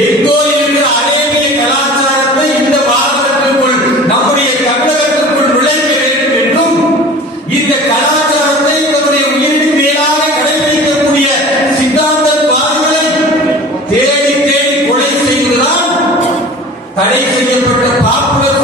எங்கோ இருக்கிற அரேபிய கலாச்சாரத்தை இந்த பாரதத்திற்குள் நம்முடைய தமிழகத்திற்குள் நுழைக்க வேண்டும் என்றும் இந்த கலாச்சாரத்தை தன்னுடைய உயிரின் மேலாக கடைபிடிக்கக்கூடிய சித்தாந்தவாதிகளை தேடி தேடி கொலை செய்வதுதான் தடை செய்யப்பட்ட பாப்புலர்